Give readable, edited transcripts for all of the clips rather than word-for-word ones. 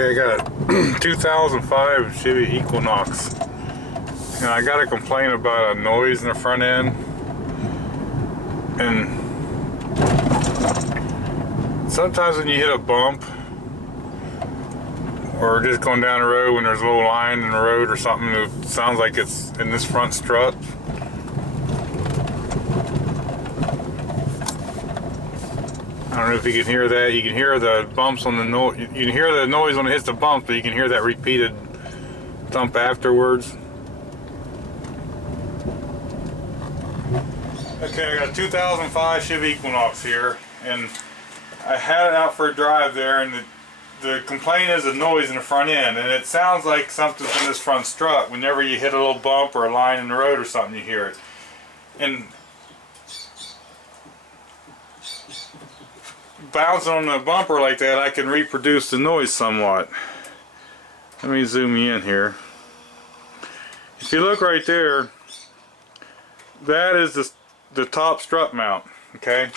Okay, I got a 2005 Chevy Equinox, and I got a complaint about a noise in the front end. And sometimes when you hit a bump, or just going down the road when there's a little line in the road or something, it sounds like it's in this front strut. I don't know if you can hear that. You can hear the bumps on the noise. You can hear the noise when it hits the bump, but you can hear that repeated thump afterwards. Okay, I got a 2005 Chevy Equinox here, and I had it out for a drive there, and the complaint is the noise in the front end, and it sounds like something's in this front strut. Whenever you hit a little bump or a line in the road or something, you hear it. And bouncing on the bumper like that, I can reproduce the noise somewhat. Let me zoom you in here. If you look right there, that is the top strut mount, okay?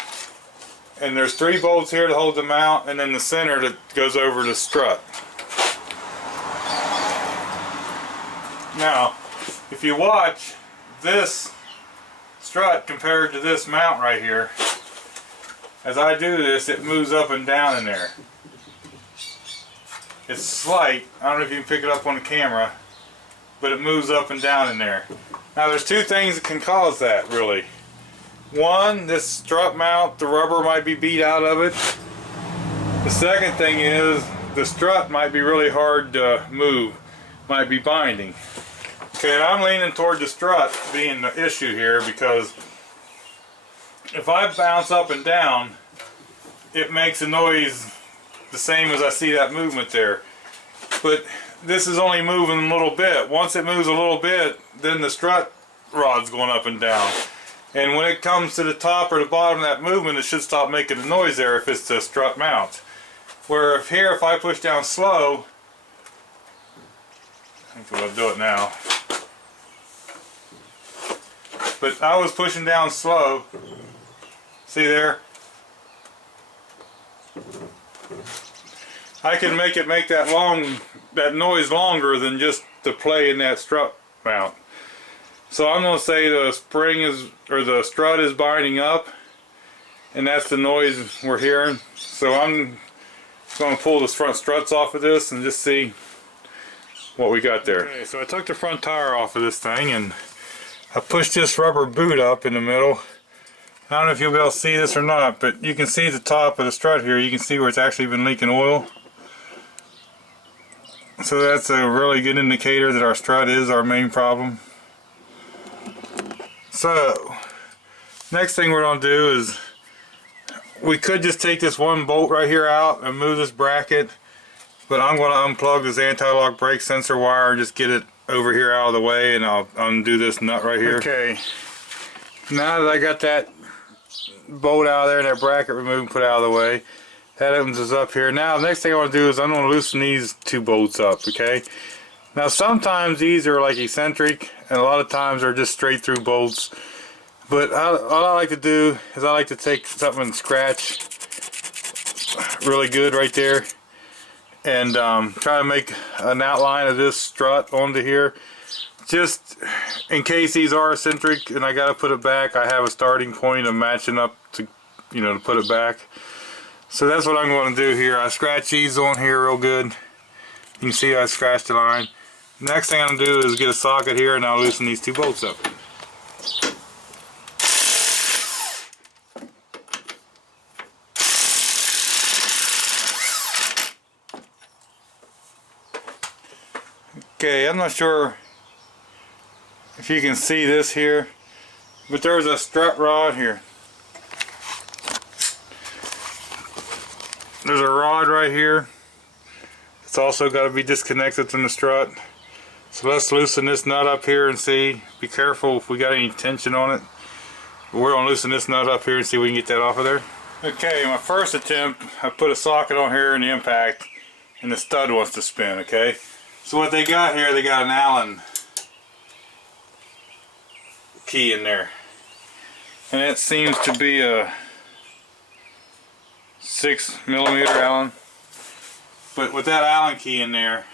And there's 3 bolts here to hold the mount, and then the center that goes over the strut. Now, if you watch this strut compared to this mount right here, as I do this, it moves up and down in there. It's slight. I don't know if you can pick it up on the camera, but it moves up and down in there. Now there's 2 things that can cause that, really. One, this strut mount, the rubber might be beat out of it. The second thing is the strut might be really hard to move, might be binding. Okay, and I'm leaning toward the strut being the issue here, because if I bounce up and down, it makes a noise the same as I see that movement there. But this is only moving a little bit. Once it moves a little bit, then the strut rod's going up and down. And when it comes to the top or the bottom of that movement, it should stop making a noise there if it's the strut mount. Where if I push down slow, I think we'll do it now. But I was pushing down slow. See there? I can make that noise longer than just the play in that strut mount. So I'm going to say the the strut is binding up, and that's the noise we're hearing. So I'm going to pull the front struts off of this and just see what we got there. Okay, so I took the front tire off of this thing, and I pushed this rubber boot up in the middle. I don't know if you'll be able to see this or not, but you can see the top of the strut here. You can see where it's actually been leaking oil. So that's a really good indicator that our strut is our main problem. So, next thing we're going to do is, we could just take this one bolt right here out and move this bracket, but I'm going to unplug this anti-lock brake sensor wire and just get it over here out of the way, and I'll undo this nut right here. Okay, now that I got that bolt out of there and that bracket removed and put out of the way, that opens us up here. Now the next thing I want to do is I'm going to loosen these 2 bolts up, okay? Now sometimes these are like eccentric, and a lot of times they're just straight through bolts. But all I like to do is I like to take something and scratch really good right there, and try to make an outline of this strut onto here. Just in case these are eccentric and I got to put it back, I have a starting point of matching up to, to put it back. So that's what I'm going to do here. I scratch these on here real good. You can see I scratched the line. Next thing I'm going to do is get a socket here, and I'll loosen these 2 bolts up. Okay, I'm not sure if you can see this here, but there's a strut rod here. There's a rod right here. It's also got to be disconnected from the strut. So let's loosen this nut up here and see. Be careful if we got any tension on it. But we're going to loosen this nut up here and see if we can get that off of there. Okay, my first attempt, I put a socket on here in the impact, and the stud wants to spin, okay? So what they got here, they got an Allen key in there. And it seems to be a 6mm Allen. But with that Allen key in there,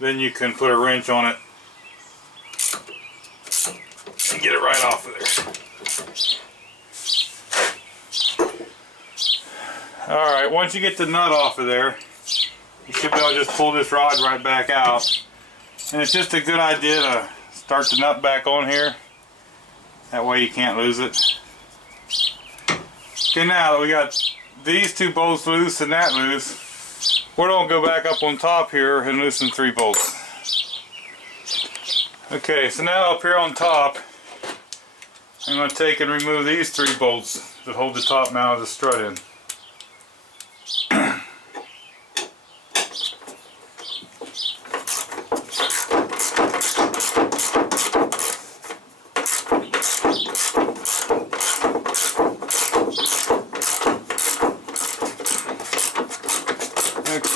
then you can put a wrench on it and get it right off of there. Alright, once you get the nut off of there, you should be able to just pull this rod right back out. And it's just a good idea to start the nut back on here. That way you can't lose it. Okay, now that we got these 2 bolts loose and that loose, we're going to go back up on top here and loosen 3 bolts. Okay, so now up here on top, I'm going to take and remove these 3 bolts that hold the top mount of the strut in.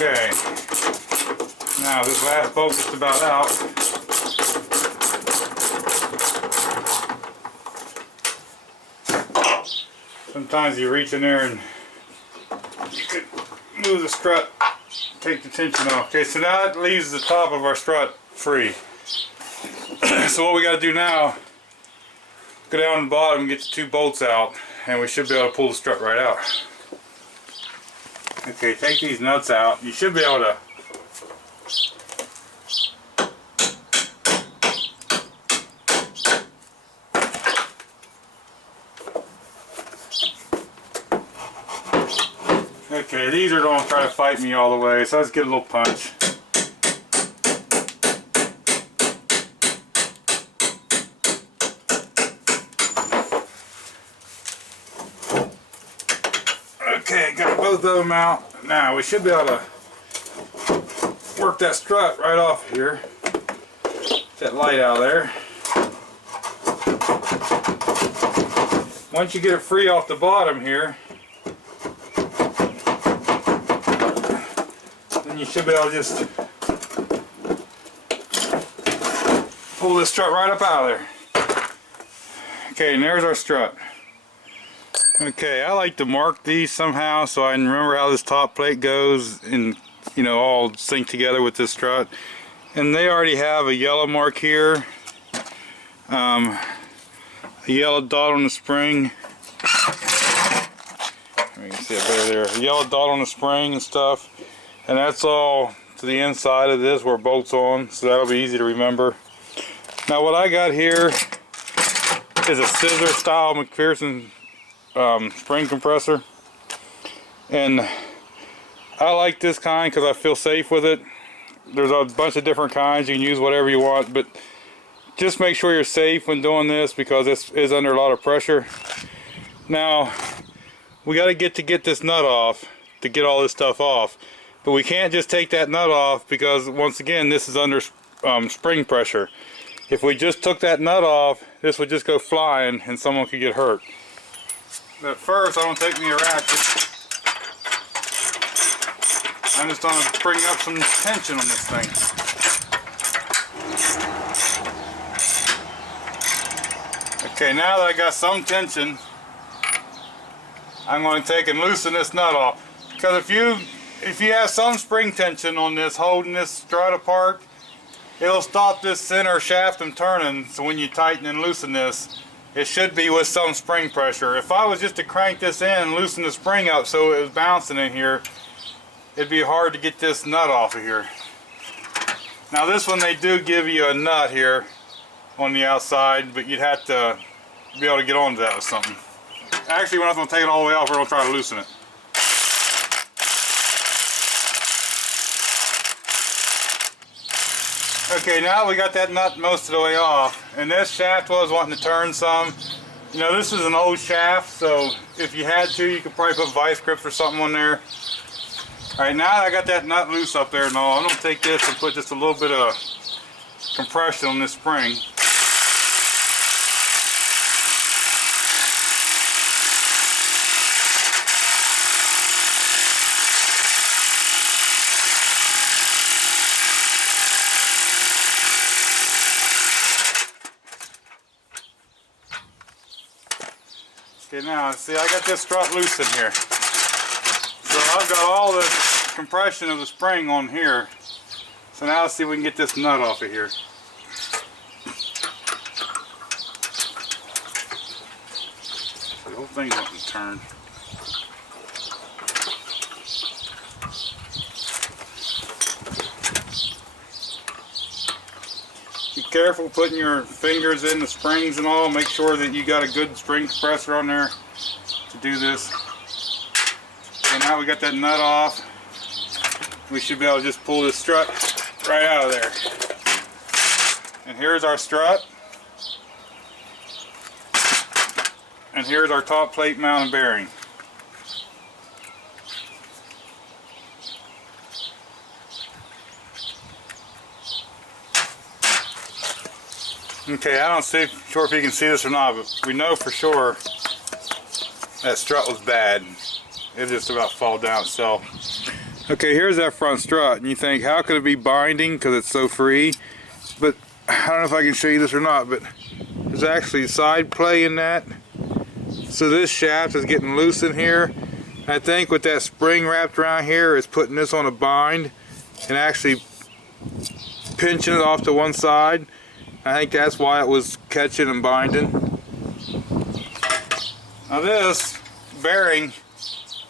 Okay, now this last bolt is about out. Sometimes you reach in there and you could move the strut, take the tension off. Okay, so now it leaves the top of our strut free. So what we got to do now, go down to the bottom and get the 2 bolts out, and we should be able to pull the strut right out. Okay, take these nuts out. You should be able to okay, these are going to try to fight me all the way, so let's get a little punch. Okay, got both of them out. Now we should be able to work that strut right off here. Get that light out of there. Once you get it free off the bottom here, then you should be able to just pull this strut right up out of there. Okay, and there's our strut. Okay, I like to mark these somehow so I can remember how this top plate goes and, you know, all sync together with this strut. And they already have a yellow mark here, a yellow dot on the spring. You can see it better there. A yellow dot on the spring and stuff. And that's all to the inside of this where it bolts on, so that'll be easy to remember. Now what I got here is a scissor style Mcpherson spring compressor, and I like this kind because I feel safe with it. There's a bunch of different kinds, you can use whatever you want, but just make sure you're safe when doing this because this is under a lot of pressure. Now we got to get this nut off to get all this stuff off, but we can't just take that nut off because once again this is under spring pressure. If we just took that nut off, this would just go flying and someone could get hurt. But first, I'm going to take me a ratchet. I'm just going to bring up some tension on this thing. Okay, now that I got some tension, I'm going to take and loosen this nut off. Because if you have some spring tension on this, holding this strut apart, it'll stop this center shaft from turning. So when you tighten and loosen this, it should be with some spring pressure. If I was just to crank this in and loosen the spring up so it was bouncing in here, it'd be hard to get this nut off of here. Now this one, they do give you a nut here on the outside, but you'd have to be able to get onto that with something. Actually, we're not going to take it all the way off, we're going to try to loosen it. Okay, now we got that nut most of the way off, and this shaft was wanting to turn some. You know, this is an old shaft, so if you had to, you could probably put vice grips or something on there. Alright, now that I got that nut loose up there and all, I'm going to take this and put just a little bit of compression on this spring. Okay, now see, I got this strut loose in here. So I've got all this compression of the spring on here. So now let's see if we can get this nut off of here. The whole thing doesn't turn. Be careful putting your fingers in the springs and all. Make sure that you got a good spring compressor on there to do this. So now we got that nut off. We should be able to just pull this strut right out of there. And here's our strut. And here's our top plate mount and bearing. Okay, I'm not sure if you can see this or not, but we know for sure that strut was bad. It just about fall down itself. Okay, here's that front strut, and you think, how could it be binding because it's so free? But I don't know if I can show you this or not, but there's actually side play in that. So this shaft is getting loose in here. I think with that spring wrapped around here is putting this on a bind and actually pinching it off to one side. I think that's why it was catching and binding. Now this bearing,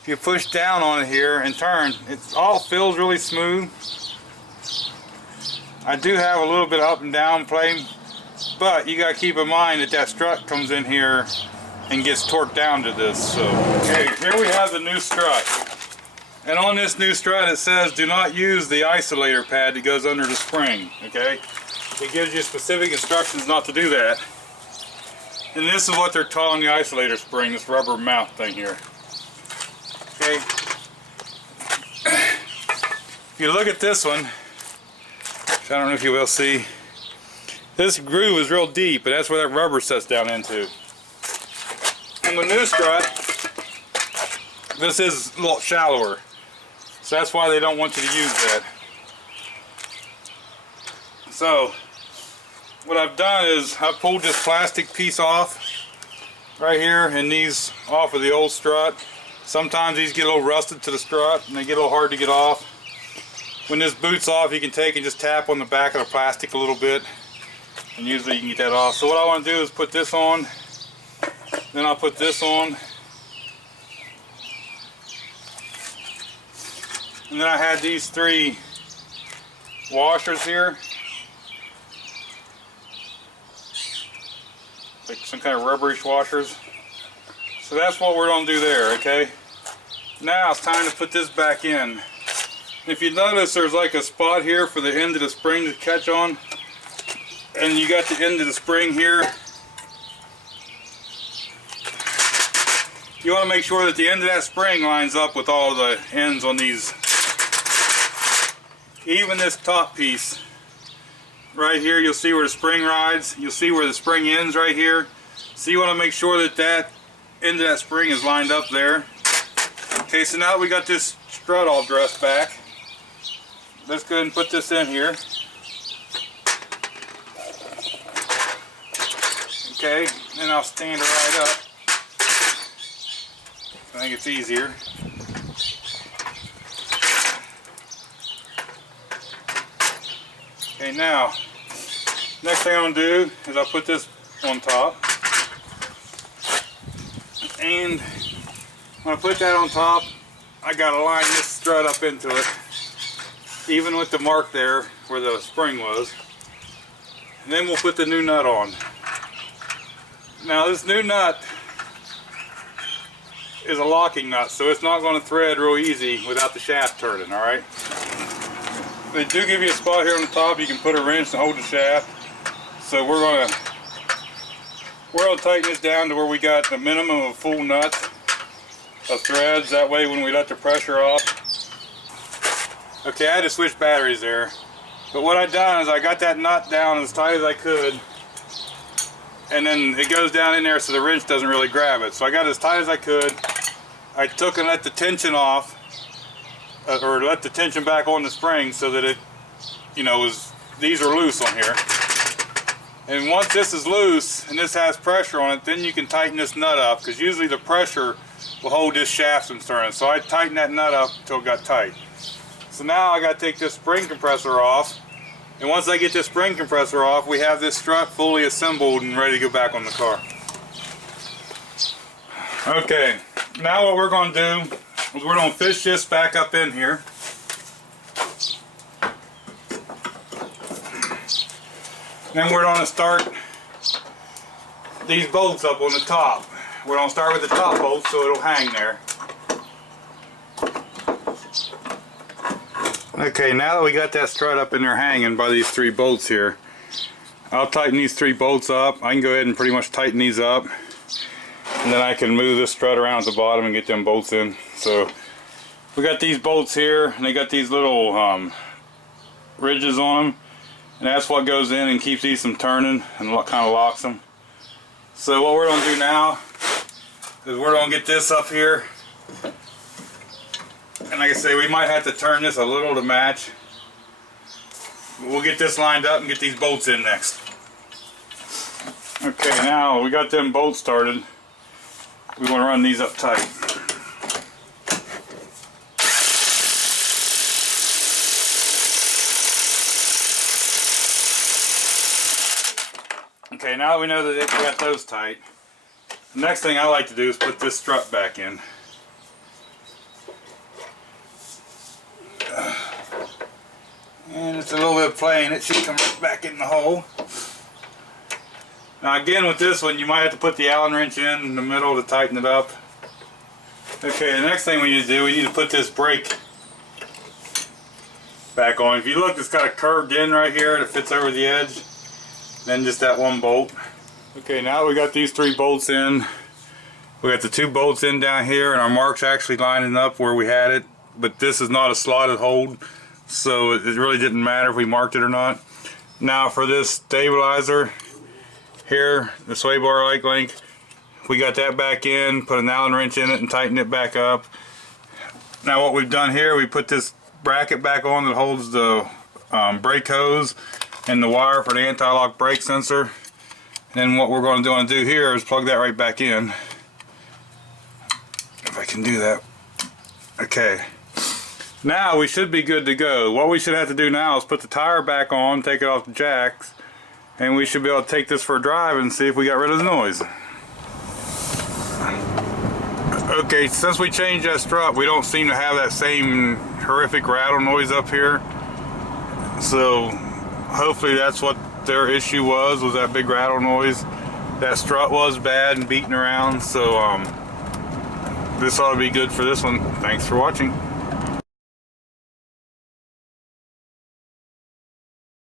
if you push down on it here and turn, it all feels really smooth. I do have a little bit of up and down play, but you got to keep in mind that that strut comes in here and gets torqued down to this. So, okay, here we have the new strut. And on this new strut it says do not use the isolator pad that goes under the spring, okay? It gives you specific instructions not to do that. And this is what they're calling the Isolator Spring, this rubber mount thing here. Okay. If you look at this one, which I don't know if you will see, this groove is real deep, and that's where that rubber sets down into. On the new strut, this is a lot shallower. So that's why they don't want you to use that. So, what I've done is I've pulled this plastic piece off right here and these off of the old strut. Sometimes these get a little rusted to the strut and they get a little hard to get off. When this boots off, you can take and just tap on the back of the plastic a little bit and usually you can get that off. So what I want to do is put this on, then I'll put this on, and then I had these 3 washers here. Like some kind of rubberish washers. So that's what we're going to do there, okay? Now it's time to put this back in. If you notice, there's like a spot here for the end of the spring to catch on. And you got the end of the spring here. You want to make sure that the end of that spring lines up with all the ends on these. Even this top piece. Right here, you'll see where the spring rides. You'll see where the spring ends right here. So you want to make sure that that end of that spring is lined up there. Okay, so now that we got this strut all dressed back, let's go ahead and put this in here. Okay, and I'll stand it right up. I think it's easier. Okay, now, next thing I'm going to do is I'll put this on top. And when I put that on top, I got to line this strut up into it, even with the mark there where the spring was. And then we'll put the new nut on. Now this new nut is a locking nut, so it's not going to thread real easy without the shaft turning, alright? They do give you a spot here on the top you can put a wrench to hold the shaft. So we're going to tighten this down to where we got the minimum of a full nut of threads. That way when we let the pressure off. Okay, I had to switch batteries there. But what I've done is I got that nut down as tight as I could. And then it goes down in there so the wrench doesn't really grab it. So I got it as tight as I could. I took and let the tension off. Or let the tension back on the spring so that it, you know, these are loose on here. And once this is loose and this has pressure on it, then you can tighten this nut up, because usually the pressure will hold this shaft from turning. So I tightened that nut up until it got tight. So now I got to take this spring compressor off. And once I get this spring compressor off, we have this strut fully assembled and ready to go back on the car. Okay, now what we're going to do is we're going to fish this back up in here. Then we're going to start these bolts up on the top. We're going to start with the top bolt so it'll hang there. Okay, now that we got that strut up in there hanging by these 3 bolts here, I'll tighten these 3 bolts up. I can go ahead and pretty much tighten these up, and then I can move this strut around at the bottom and get them bolts in. So we got these bolts here, and they got these little ridges on them, and that's what goes in and keeps these from turning and kind of locks them. So what we're going to do now is we're going to get this up here. And like I say, we might have to turn this a little to match. We'll get this lined up and get these bolts in next. Okay, now we got them bolts started. We want to run these up tight. Okay, now we know that we got those tight. The next thing I like to do is put this strut back in. And it's a little bit plain, it should come right back in the hole. Now again with this one, you might have to put the Allen wrench in the middle to tighten it up. Okay, the next thing we need to do, we need to put this brake back on. If you look, it's got a curved in right here that fits over the edge. Then just that 1 bolt. Okay, now we got these 3 bolts in. We got the 2 bolts in down here, and our mark's actually lining up where we had it. But this is not a slotted hold, so it really didn't matter if we marked it or not. Now for this stabilizer here, the sway bar like link, we got that back in, put an Allen wrench in it and tighten it back up. Now what we've done here, we put this bracket back on that holds the brake hose and the wire for the anti-lock brake sensor. And then what we're going to do here is plug that right back in. If I can do that. Okay. Now we should be good to go. What we should have to do now is put the tire back on, take it off the jacks, and we should be able to take this for a drive and see if we got rid of the noise. Okay, since we changed that strut, we don't seem to have that same horrific rattle noise up here. So hopefully that's what their issue was that big rattle noise. That strut was bad and beating around, so this ought to be good for this one. Thanks for watching.